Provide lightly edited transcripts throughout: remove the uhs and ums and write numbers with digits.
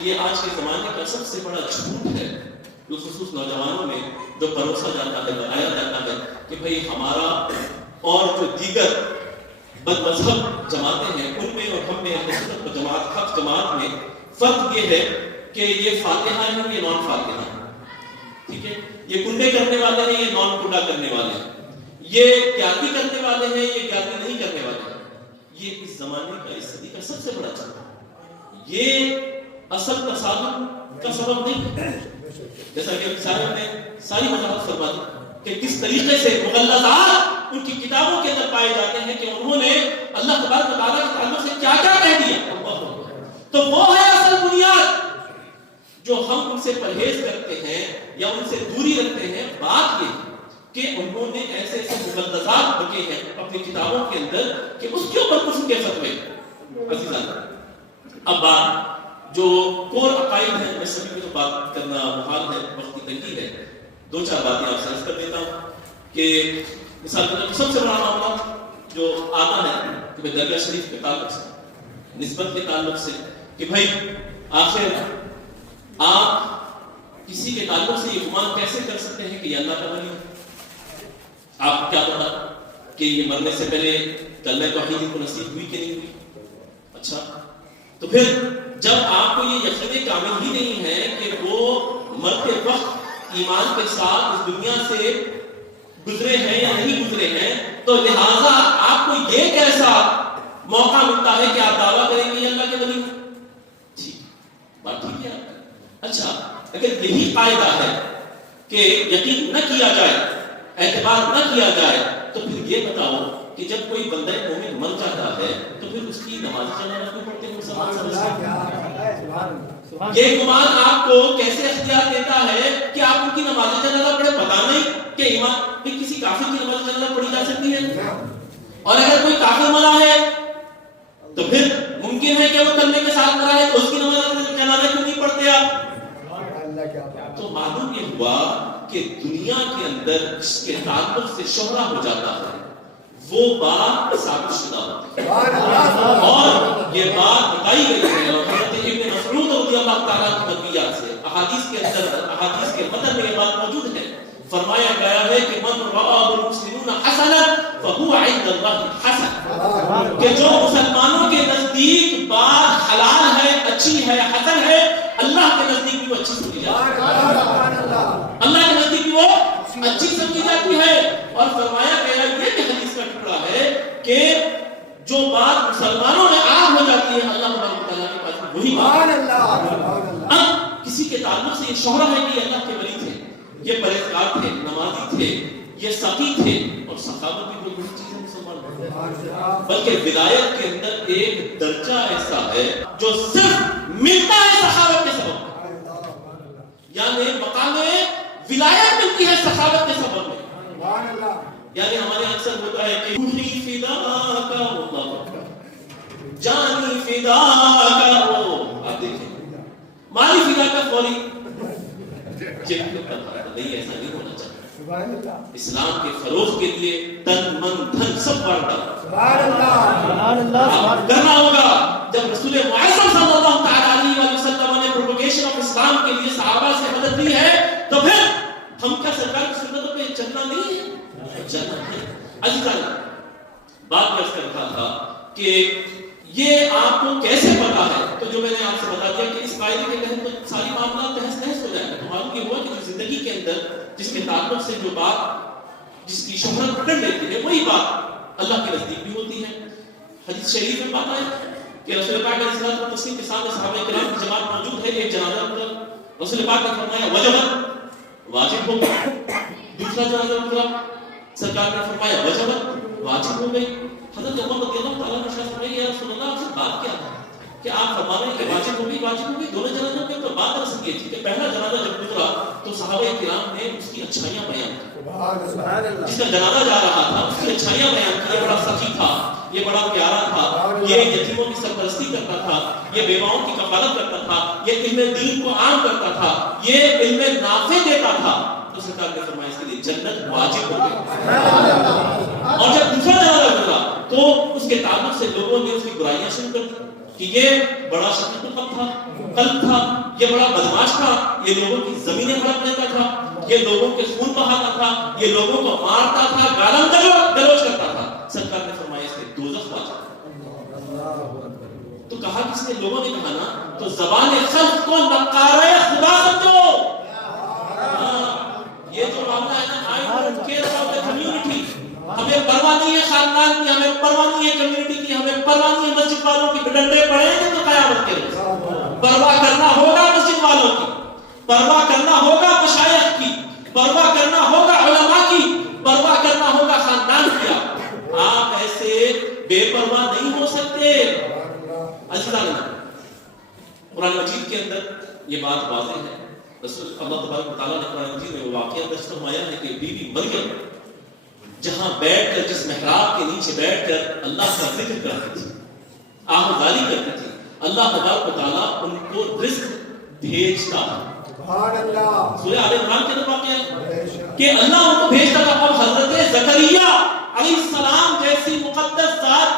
یہ آج کے زمانے کا سب سے بڑا جھوٹ ہے جو خصوص نوجوانوں میں جو پروسا جاتا ہے، بتایا جاتا ہے کہ بھئی ہمارا اور جو دیگر بد مذہب جماعتیں ہیں ان میں اور ہم میں اہل سنت و جماعت حق جماعت میں فرق یہ ہے کہ یہ فاتحہ ہیں، یہ نان فاتحہ ہیں، ٹھیک ہے، یہ کنڈے کرنے والے ہیں، یہ نان کنڈا کرنے والے ہیں، یہ گیارہویں کرنے والے ہیں، یہ گیارہویں نہیں کرنے والے ہیں۔ یہ اس زمانے کا، اس صدی کا سب سے بڑا جھوٹ ہے۔ یہ اصل تصادم کا سبب نہیں ہے، جیسا کہ صاحب نے ساری وضاحت فرما دی کہ کس طریقے سے مغلظات ان کی کتابوں کے اندر پائے جاتے ہیں کہ انہوں نے اللہ تبارک و تعالیٰ کے تعلق سے کیا کیا کہہ دیا۔ تو وہ ہے اصل بنیاد جو ہم ان سے پرہیز کرتے ہیں یا ان سے دوری رکھتے ہیں۔ بات یہ کہ انہوں نے ایسے ایسے مغلظات بکے ہیں اپنی کتابوں کے اندر کہ اس کے اوپر کچھ کے فتوے۔ عزیزان، اب بات جو کور عقائد ہیں، میں سبھی کو تو بات کرنا محال ہے، وقت کی تنگی ہے، دو چار باتیں آپ سے عرض کر دیتا ہوں کہ مثال کے طور سب سے بڑا معاملہ جو آتا ہے کہ بھائی درگاہ شریف کے تعلق سے، نسبت کے تعلق سے، کہ بھائی آخر آپ کسی کے تعلق سے یہ گمان کیسے کر سکتے ہیں کہ یہ اللہ کا ولی ہے؟ آپ کو کیا پتا کہ یہ مرنے سے پہلے کلمہ توحید کو نصیب ہوئی کہ نہیں ہوئی؟ اچھا، تو پھر جب آپ کو یہ یقین کامل ہی نہیں ہے کہ وہ مرتے وقت ایمان کے ساتھ اس دنیا سے گزرے ہیں یا نہیں گزرے ہیں، تو لہٰذا آپ کو یہ کیسا موقع ملتا ہے کہ آپ دعویٰ کریں گے اللہ کے ولی ہیں؟ ٹھیک، بات ٹھیک ہے۔ اچھا، اگر یہی قاعدہ ہے کہ یقین نہ کیا جائے، اعتبار نہ کیا جائے، تو پھر یہ بتاؤ کہ جب کوئی بندہ مومن مر جاتا ہے تو پھر اس کی نماز جنازہ کیوں پڑھتے ہیں مسلمان؟ یہ گمان آپ کو کیسے اختیار دیتا ہے کہ آپ ان کی نماز جنازہ پڑھے؟ پتہ نہیں کہ ایمان کہ کسی کافر کی نماز جنازہ پڑھی جا سکتی ہے؟ اور اگر کوئی کافر مرا ہے تو پھر ممکن ہے کہ وہ کلمے کے ساتھ مرا ہے تو اس کی نماز جنازہ کیوں نہیں پڑھتے آپ؟ تو معلوم یہ ہوا کہ دنیا کے اندر جس کے تعلق سے شہرہ ہو جاتا ہے وہ بات ثابت شدہ ہوتی ہے، اور یہ بات بتائی گئی ہے حضرت ابن مسعود رضی اللہ تعالیٰ کی مرویات سے، احادیث کے اندر، احادیث کے متن میں یہ بات موجود ہے۔ فرمایا گیا ہے کہ من رآہ المسلمون حسنا فهو عند اللہ حسن، کہ جو مسلمانوں کے نزدیک بات حلال ہے، اچھی ہے، حسن ہے، اللہ کے نزدیک بھی وہ اچھی سمجھی جاتی ہے، اللہ کے نزدیک بھی وہ اچھی سمجھی جاتی ہے۔ اور فرمایا گیا یہ کہ حدیث کا ٹکڑا ہے کہ جو بات مسلمانوں میں عام ہو جاتی ہے اللہ تعالیٰ کے پاس وہی بات۔ اب کسی کے تعلق سے یہ شہرہ ہے کہ یہ اللہ کے ولی تھے، یہ پرہیزگار تھے، نمازی تھے، یہ سخی تھے، اور سخاوت بھی کوئی بڑی چیز ہے مسلمان، بلکہ ولایت کے اندر ایک درجہ ایسا ہے جو صرف ملتا ہے سخاوت کے سبب، یعنی مقام ولایت ملتی ہے سخاوت کے سبب میں۔ یعنی ہمارے اکثر ہوتا ہے کہ روحی فدا کا اللہ، جانی فدا کا، آپ دیکھیں مالی فدا کا فوری نہیں، ایسا نہیں ہونا چاہیے۔ اسلام کے فروغ کے لیے تن من دھن سب بڑھ کرنا ہوگا۔ جب رسول معظم صلی اللہ علیہ وسلم نے پروپیگیشن آف اسلام کے لیے صحابہ سے مدد دی ہے تو پھر ہم کیا سرکار کی سنتوں پہ چلنا نہیں ہے؟ چلنا ہے۔ عزیزان، بات میں کر رہا تھا کہ یہ آپ کو کیسے پتا ہے، تو جو میں نے آپ سے بتا دیا کہ اس قاعدے کے تحت تو ساری معاملات تہس نہس ہو جائیں گے۔ تو معلوم یہ ہوا کہ جو زندگی کے اندر جس کے تعلق سے جو بات جس کی شہرت پکڑ لیتی ہے وہی بات اللہ کے نزدیک بھی ہوتی ہے۔ حدیث شریف میں بات ہے کہ رسول پاک علیہ الصلوۃ والتسلیم کے سامنے صحابہ کرام کی جماعت موجود ہے، ایک جنازہ گزرا، رسول پاک نے فرمایا وجبت، واجب ہو گئی۔ دوسرا جنازہ گزرا، سرکار نے فرمایا وجبت، واجب ہو گئی۔ حضرت عمر رضی اللہ تعالیٰ عنہ فرمایا یا رسول اللہ، آپ سے بات کیا ہے کہ آپ فرما رہے ہیں کہ واجب ہو گئی، واجب ہو گئی؟ دونوں جنازوں کے تو بات اصل یہ تھی کہ پہلا جنازہ جب گزرا تو صحابہ کرام نے اس کی اچھائیاں بیان کی، جس کا جنازہ جا رہا تھا اس کی اچھائیاں بیان کی، یہ بڑا سخی تھا، یہ بڑا پیارا تھا، یہ یتیموں کی سرپرستی کرتا تھا، یہ بیواؤں کی کفالت کرتا تھا، یہ علم دین کو عام کرتا تھا، یہ علم نافع دیتا تھا۔ تو سرکار نے فرمایا اس کے لیے جنت واجب ہو گئی۔ اور جب دوسرا جنازہ گزرا تو اس کے تعلق سے لوگوں نے اس کی برائیاں شروع کر دی کہ یہ بڑا شدید قلب تھا، یہ بڑا بدماش تھا، یہ لوگوں کی زمینیں ہڑپ لیتا تھا، یہ لوگوں کے خون بہاتا تھا، یہ لوگوں کو مارتا تھا، گالم گلوچ کرتا تھا. سرکار نے فرمایا اس نے دوزخ واجب. تو کہا کس نے؟ لوگوں نے کہا نا. تو زبان خلق کو نقارہ خدا سمجھو. یہ جو معاملہ ہے نا، I don't care about the community. ہمیں پرواہ نہیں ہے خاندان کی، ہمیں پرواہ نہیں ہے کمیونٹی کی، ہمیں پرواہ نہیں ہے مسجد والوں کی ڈنڈے پڑیں گے تو قیامت کے روز. پرواہ کرنا ہوگا مسجد والوں کی، پرواہ کرنا ہوگا مشائخ کی، پرواہ کرنا ہوگا علماء کی، پرواہ کرنا ہوگا خاندان کی. آپ ایسے بے پرواہ نہیں ہو سکتے. قرآن مجید کے اندر یہ بات واضح ہے. رسول اللہ تبارک و تعالیٰ نے قرآن مجید میں وہ واقعہ درج فرمایا ہے کہ بی بی مریم جہاں بیٹھ کر، جس محراب کے نیچے بیٹھ کر اللہ کا ذکر کرتی تھی، آہوازی کرتی تھی، اللہ تبارک و تعالیٰ ان کو رزق بھیجتا. سبحان اللہ. سورہ آل عمران کے اندر واقعہ ہے کہ اللہ ان کو بھیجتا تھا. اب حضرت زکریا علیہ السلام جیسی مقدس ذات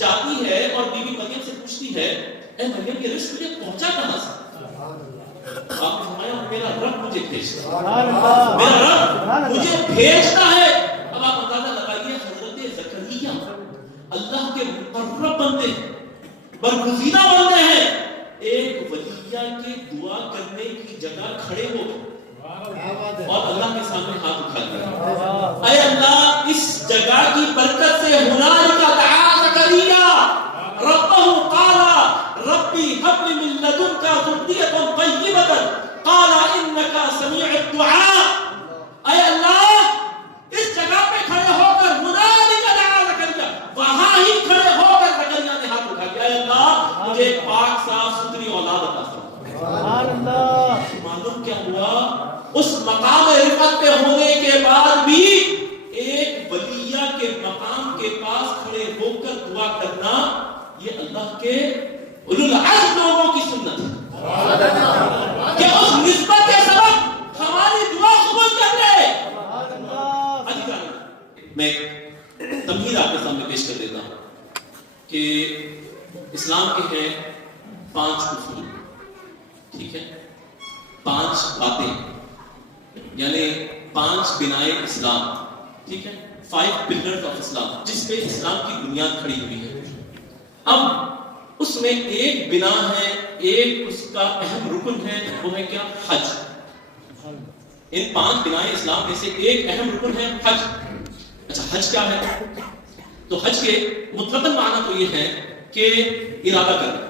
جاتی ہے اور بی بی مریم سے پوچھتی ہے، اے مریم یہ رزق مجھے پہنچا کہاں سے؟ آپ نے فرمایا میرا رب مجھے بھیجتا ہے، میرا رب مجھے بھیجتا ہے. اب آپ اندازہ لگائیے حضرت زکریا اللہ کے مقرب بندے ہیں، برگزیدہ بندے ہیں، ایک ولیہ کے دعا کرنے کی جگہ کھڑے ہو گئے اور اللہ کے سامنے ہاتھ اٹھا لیا. اے اللہ اس جگہ کی برکت سے ہنالک دعا زکریا ربہ قال ربی هب لي من لدنك ذرية طيبة قال إنك سميع الدعاء. اے اللہ اس جگہ پہ کھڑے ہو کر ہنالک دعا زکریا، وہاں ہی کھڑے ہو کر زکریا نے ہاتھ اٹھا دیا، اے اللہ مجھے پاک صاف ستھری اولاد عطا فرما. سبحان اللہ. معلوم کیا ہوا؟ اس مقام رفعت پہ ہونے کے بعد بھی ایک ولیہ کے مقام کے پاس کھڑے ہو کر دعا کرنا یہ اللہ کے اولو العزم لوگوں کی سنت ہے کہ اس نسبت کے سبب ہماری دعا قبول کر لے. میں تمہید آپ کے سامنے پیش کر دیتا ہوں کہ اسلام کے ہیں 5 اصول. ٹھیک ہے، 5 باتیں، یعنی 5 بنائے اسلام. ٹھیک ہے، 5 پلرز آف اسلام، جس پہ اسلام کی بنیاد کھڑی ہوئی ہے. اب اس میں ایک بنا ہے، ایک اس کا اہم رکن ہے، وہ ہے کیا؟ حج. ان 5 بنائے اسلام میں سے ایک اہم رکن ہے حج. اچھا حج کیا ہے؟ تو حج کے مطلقاً معنی تو یہ ہے کہ ارادہ کرنا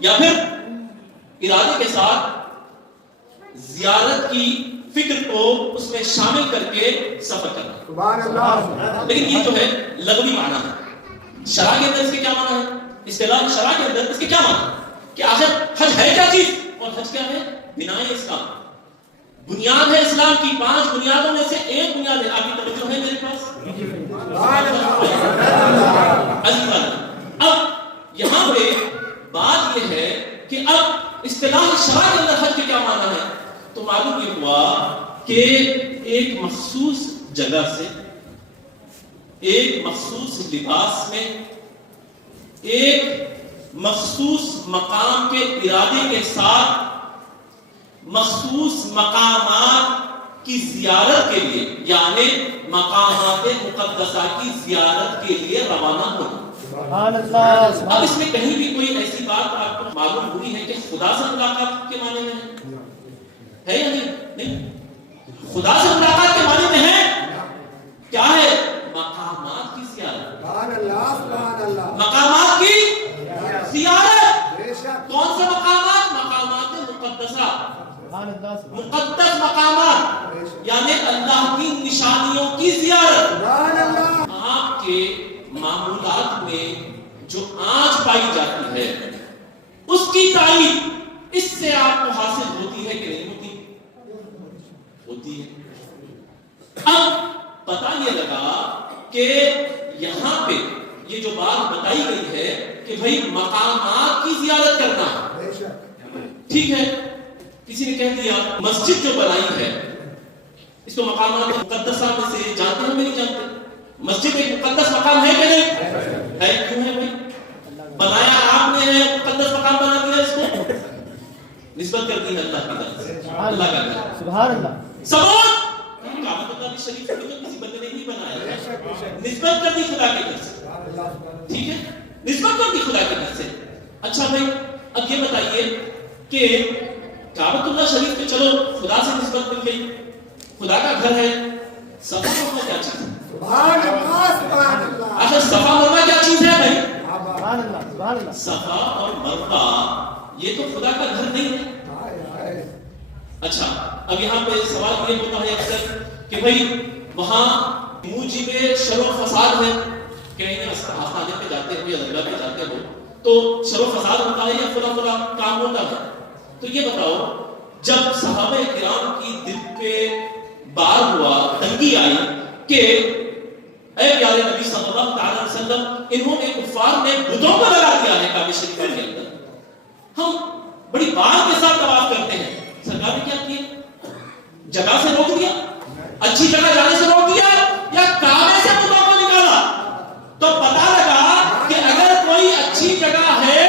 یا پھر ارادے کے ساتھ زیارت کی فکر کو اس میں شامل کر کے سفر کرنا. سبحان اللہ. لیکن یہ جو ہے لغوی معنی ہے. شرع کے اندر اس کے کیا معنی ہے؟ اصطلاح شرع کے اندر اس کے کیا معنی ہے کہ آخر حج ہے کیا چیز؟ اور حج کیا ہے؟ بنائے اسلام، بنیاد ہے اسلام کی. 5 بنیادوں میں سے ایک بنیاد ہے. آپ کی توجہ ہے میرے پاس؟ اب یہاں پہ بات یہ ہے کہ اب اصطلاح شرع کے اندر حج کے کیا معنی ہے؟ تو معلوم یہ ہوا کہ ایک مخصوص جگہ سے، ایک مخصوص لباس میں، ایک مخصوص مقام کے ارادے کے ساتھ مخصوص مقامات کی زیارت کے لیے، یعنی مقامات مقدسہ کی زیارت کے لیے روانہ ہونا. سبحان اللہ. اب اس میں کہیں بھی کوئی ایسی بات آپ کو معلوم ہوئی ہے کہ خدا سے ملاقات کے معنی میں ہے یا نہیں؟ خدا سے ملاقات کے معنی میں ہے کیا ہے؟ مقامات کی زیارت. سبحان اللہ. سبحان اللہ. مقامات کی زیارت. کون سے مقامات؟ مقامات مقدسہ، مقدس مقامات، یعنی اللہ کی نشانیوں کی زیارت. آپ کے معمولات میں جو آنچ پائی جاتی ہے اس کی تائید اس سے آپ کو حاصل ہوتی ہے کہ نہیں ہوتی ہے. اب پتہ یہ لگا کہ یہاں پہ یہ جو بات بتائی گئی ہے کہ بھئی مقامات کی زیارت کرنا، ٹھیک ہے. کسی نے کہہ دیا مسجد جو بنائی ہے اس کو مقامات مقدسہ میں سے جانتے ہیں، نہیں جانتے؟ مسجد ایک مقدس مقام ہے کہ نہیں ہے؟ کیوں ہے بھائی؟ بنایا آپ نے ہے, مقدس مقام بنا دیا اس کو, نسبت کرتی ہے اللہ کی طرف سے, اللہ کا گھر. سبحان اللہ. ثبوت کعبۃ اللہ شریف کو تو کسی بندے نے نہیں بنایا, نسبت کر دی خدا کے گھر سے, ٹھیک ہے, نسبت کر دی خدا کے گھر سے. اچھا بھائی اب یہ بتائیے کہ کعبۃ اللہ شریف پہ چلو خدا سے نسبت مل گئی, خدا کا گھر ہے, صفا مروا کیا چیز ہے؟ سبحان اللہ سبحان اللہ. اچھا صفا مروا کیا چیز ہے بھائی؟ سبحان اللہ سبحان اللہ. صفا اور مروا یہ تو خدا کا گھر نہیں ہے. اچھا اب یہاں پہ سوال یہ ہوتا ہے اکثر کہ بھائی وہاں موجب شر و فساد ہے, کہیں آستانے پہ جاتے ہو یا درگاہ پہ جاتے ہو تو شر و فساد ہوتا ہے یا فلاں فلاں کام ہوتا ہے. تو یہ بتاؤ جب صحابہ کرام کی دل پہ بار ہوا, تنگی آئی کہ اے پیارے نبی صلی اللہ تعالی وسلم, انہوں نے کفار نے بتوں کو لگا دیا ہے کعبہ شریف کے اندر, ہم بڑی بات کے ساتھ طواف کرتے ہیں, سرکار نے کیا کیا؟ جگہ سے روک دیا, اچھی جگہ جانے سے روک دیا, یا کعبے سے بتوں کو نکالا؟ تو پتا لگا کہ اگر کوئی اچھی جگہ ہے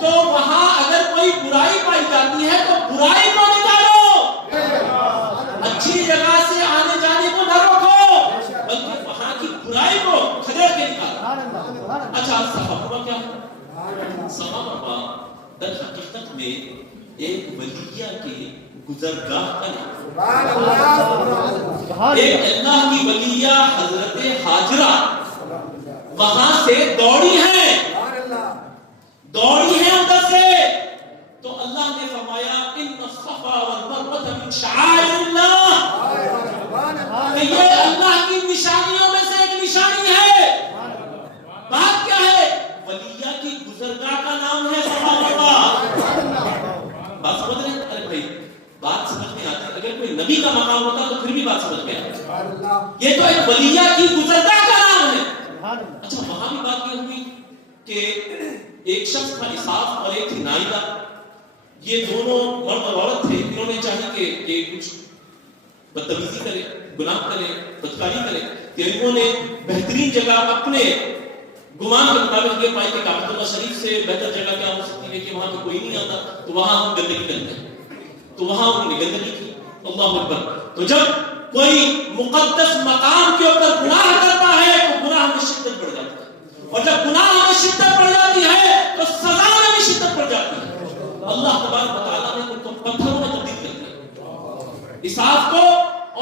تو وہاں اگر کوئی برائی پائی جاتی ہے تو برائی کو نکالو, اچھی جگہ سے آنے جانے کو نہ روکو بلکہ وہاں کی برائی کو کھدیڑ کے نکالو. اچھا صفا مروا کیا ہے؟ صفا مروا در حقیقت میں ایک ولیہ کی گزرگاہ کا نام, ایک اللہ کی ولیہ حضرت حاجرہ وہاں سے دوڑی ہیں ادھر سے, تو اللہ نے فرمایا ان الصفا والمروہ من شعائر اللہ, کہ یہ اللہ کی نشانیوں میں سے ایک نشانی ہے. بات کیا ہے؟ ولیہ کی گزرگاہ کا نام ہے صفا مروا. بات سمجھ رہے ہیں؟ ارے بھائی بات سمجھ میں آتی ہے, اگر کوئی نبی کا مقام ہوتا تو پھر بھی بات سمجھ میں آتی, یہ تو ایک ولیہ کی گزرگاہ کا نام ہے. اچھا وہاں بھی بات یہ ہوئی کہ ایک شخص تھا اسحاق اور ایک تھی نائلہ, یہ دونوں مرد اور عورت تھے, انہوں نے چاہی کہ کچھ بدتمیزی کرے, گناہ کرے, بدکاری کرے, تو انہوں نے بہترین جگہ اپنے گمان کے مطابق یہ پائی کہ کعبۃ اللہ شریف سے بہتر جگہ کیا ہو سکتی ہے کہ وہاں پہ کوئی نہیں آتا, تو وہاں ہم گندگی کرتے ہیں, تو وہاں انہوں نے گندگی کی. اللہ اکبر. تو جب کوئی مقدس مقام کے اوپر گناہ کرتا ہے تو گناہ میں شدت بڑھ جاتی ہے, اور جب گناہ میں شدت بڑھ جاتی ہے تو سزا میں بھی شدت بڑھ جاتی ہے. اللہ تبارک و تعالیٰ نے ان کو پتھروں میں تبدیل کر دیا, اسحاق کو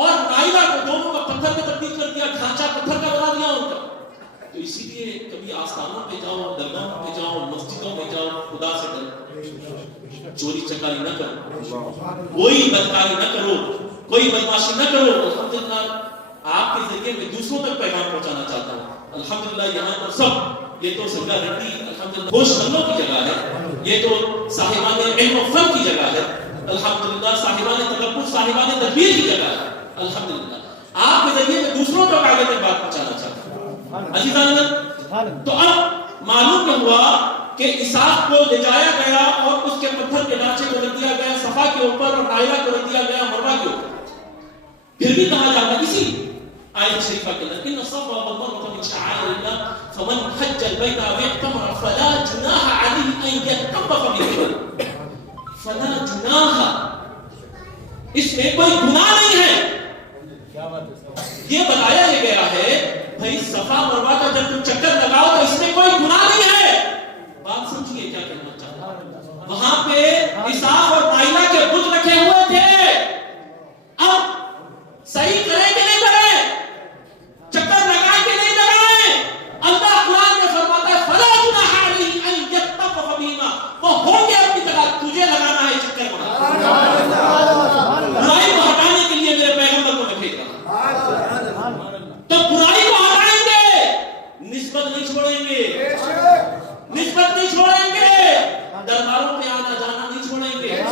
اور نائلہ کو دونوں کو پتھر میں تبدیل کر دیا, ڈھانچہ پتھر کا بنا دیا ان کا. تو اسی لیے کبھی آستانوں پہ جاؤ, درگاہوں پہ جاؤ, مسجدوں میں جاؤ, خدا سے ڈرو, چوری چکاری نہ کرو, کوئی بدکاری نہ کرو, کوئی بدمعاشی نہ کرو. الحمدللہ آپ کے ذریعے میں دوسروں تک پیغام پہنچانا چاہتا ہوں. الحمدللہ یہاں پر سب, یہ تو سنگا رڈی الحمدللہ ہوش بندوں کی جگہ ہے, یہ تو صاحبان علم و فن کی جگہ ہے, الحمدللہ صاحبان تدبر, صاحبان تدبیر کی جگہ ہے. الحمدللہ آپ کے ذریعے میں دوسروں تک آگے تک بات پہنچانا چاہتا ہوں. عزیزان, تو اب معلوم یہ ہوا کہ اسحاق کو لے جایا گیا اور اس کے پتھر کے ڈھانچے کو رکھ دیا گیا صفا کے اوپر, اور نائلہ کو رکھ دیا گیا مروا کے اوپر. پھر بھی کہا جاتا کسی آیت شریفہ کے اندر ان الصفا والمروہ من شعائر اللہ فمن حج البیت او اعتمر فلا جناح علیہ ان یطوف بہما, فلا جناح, اس میں کوئی گناہ نہیں ہے. یہ بتایا گیا ہے بھائی صفا مروا کا جب تم چکر لگاؤ تو اس میں کوئی گناہ نہیں ہے. بات سمجھیے کیا کہنا چاہتا ہوں. وہاں پہ اسحاق اور نائلہ کے بت رکھے ہوئے تھے, اب صحیح کریں کہ نہیں کریں, چکر لگائیں کہ نہیں لگائیں؟ اللہ قرآن میں فرماتا ہے فلا جناح علیہ ان یطوف بہما, وہ ہو گیا اپنی جگہ, تجھے لگانا ہے چکر برائی کو ہٹانے کے لیے میرے پیغمبر کو میں بھیج رہا ہوں. تو برائی کو ہٹائیں گے, نسبت نہیں چھوڑیں گے, نسبت نہیں چھوڑیں گے, درباروں پہ آنا جانا نہیں چھوڑیں گے,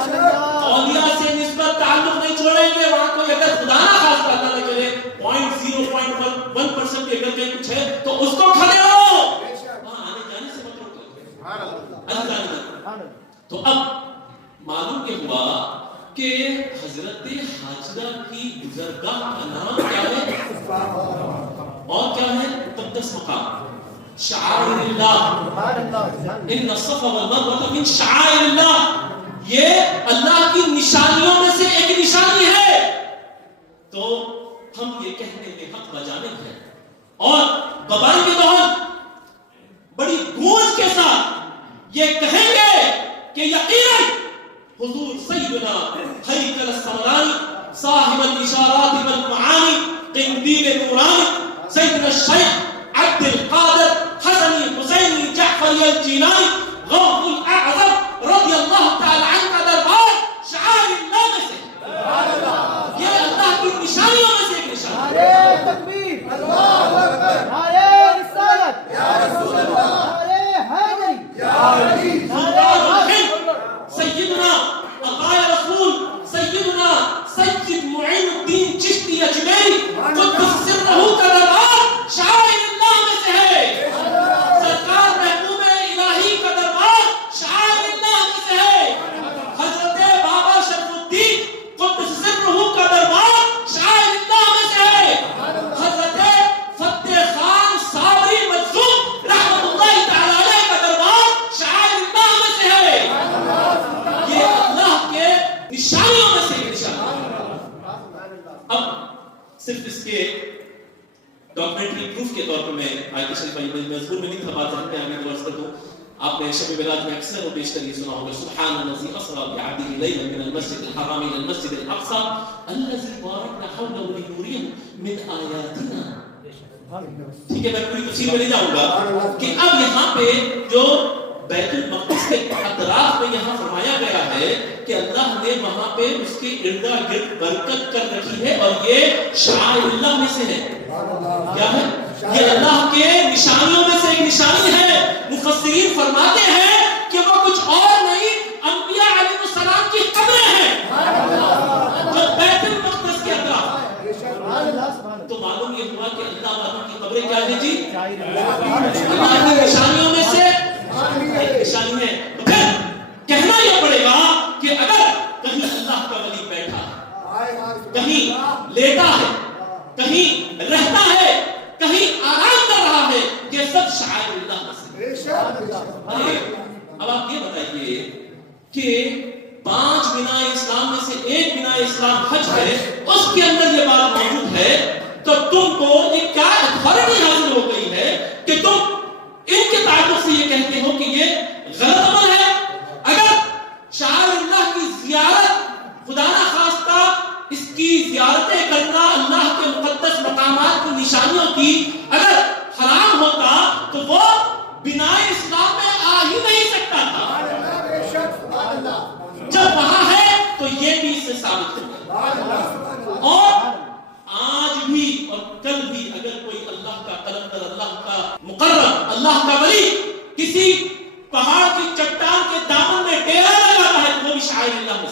اولیاء سے نسبت تعلق نہیں چھوڑیں گے. وہاں کوئی اگر خدا نہ خاص اللہ نہ کرے 0.01% اگر کہیں کچھ ہے تو اس کو کھڑے ہو, وہاں آنے جانے سے مت روکو. تو اب معلوم یہ ہوا کہ حضرت حاجرہ کی گزرگاہ کا نام کیا ہے, اور کیا ہے؟ مقدس مقام. شعائر اللہ. سبحان اللہ. ان الصفا والمروہ من شعائر اللہ. یہ اللہ کی نشانیوں میں سے ایک نشانی ہے. تو ہم یہ کہنے کے حق بجانب ہیں اور قبائل کے دوران بڑی گونج کے ساتھ یہ کہیں گے کہ یقیناً حضور سیدنا ہیکل السمرانی صاحب الاشارات والمعانی قندیل نورانی سیدنا الشیخ عبد القادر حسنی حسینی جعفری الجیلانی غوث الاعظم رضی اللہ تعالی عنہ کا دربار شعائر اللہ میں سے یہ اللہ کی نشانیوں میں سے ایک نشانی. نعرہ تکبیر. اللہ اکبر. نعرہ رسالت. یا رسول اللہ. نعرہ حیدری. یا علی. سلطان الہند سیدنا عطائے رسول سیدنا سید معین الدین چشتی اجمیری قدس سرہ کا دربار شعائر اللہ میں سے ہے. سرکار محبوب الہی کا دربار شعائر اللہ میں سے ہے. حضرت بابا شرف الدین قدس سرہ کا دربار شعائر اللہ میں سے ہے. حضرت فتح خان صابری مجذوب رحمۃ اللہ تعالی علیہ کا دربار شعائر اللہ میں سے ہے. یہ اللہ کے نشانیوں میں سے ایک نشانی. اب صرف اس کے ڈاکومنٹری پروف کے طور پر میں آیت شریفہ مضمون میں نہیں تھا بات رکھتے ہیں. میں عرض کر دوں آپ نے شب میلاد میں اکثر و بیشتر یہ سنا ہوگا سبحان الذی اسری بعبده لیلا من المسجد الحرام الى المسجد الاقصى الذي باركنا حوله لنريه من آیاتنا. ٹھیک ہے میں پوری تفصیل میں نہیں جاؤں گا کہ اب یہاں پہ جو بیت المقدس کے اطراف میں یہاں فرمایا گیا ہے کہ اللہ نے وہاں پہ اس کے ارد گرد برکت کر رکھی ہے اور یہ شعائر اللہ میں سے ہے. کیا ہے یہ اللہ کے نشانیوں میں سے ایک نشانی ہے. مفسرین فرماتے ہیں کہ وہ کچھ اور نہیں انبیاء علیہ السلام کی قبریں ہیں جو بیت المقدس کے اطراف. تو معلوم یہ ہوا کہ اللہ والوں کی قبریں کیا ہیں جی اللہ کی نشانیوں میں سے نشانی ہے. تو پھر کہنا یہ پڑے گا کہ اگر کہیں اللہ کا ولی بیٹھا ہے کہیں لیٹا ہے کہیں رہتا ہے کہیں آرام کر رہا ہے یہ سب شعائر اللہ میں سے. اب آپ یہ بتائیے کہ 5 بناء اسلام میں سے ایک بناء اسلام حج ہے اس کے اندر یہ بات موجود ہے تو تم کو یہ کیا اتھارٹی حاصل ہو گئی ہے کہ تم ان کے تعلق سے یہ کہتے ہو کہ یہ غلط عمل ہے. اگر شعائر اللہ کی زیارت خدا نہ خواستہ اس کی زیارتیں کرنا اللہ کے مقدس مقامات کی نشانیوں کی اگر حرام ہوتا تو وہ بناء اسلام میں آ ہی نہیں سکتا تھا. جب وہاں ہے تو یہ بھی اس سے ثابت ہوگا. اور آج بھی اور کل بھی اگر کوئی اللہ کا قلندر اللہ کا مقرب اللہ کا ولی کسی پہاڑ کی چٹان کے دامن میں ڈیرا لگاتا ہے تو وہ بھی شاعر اللہ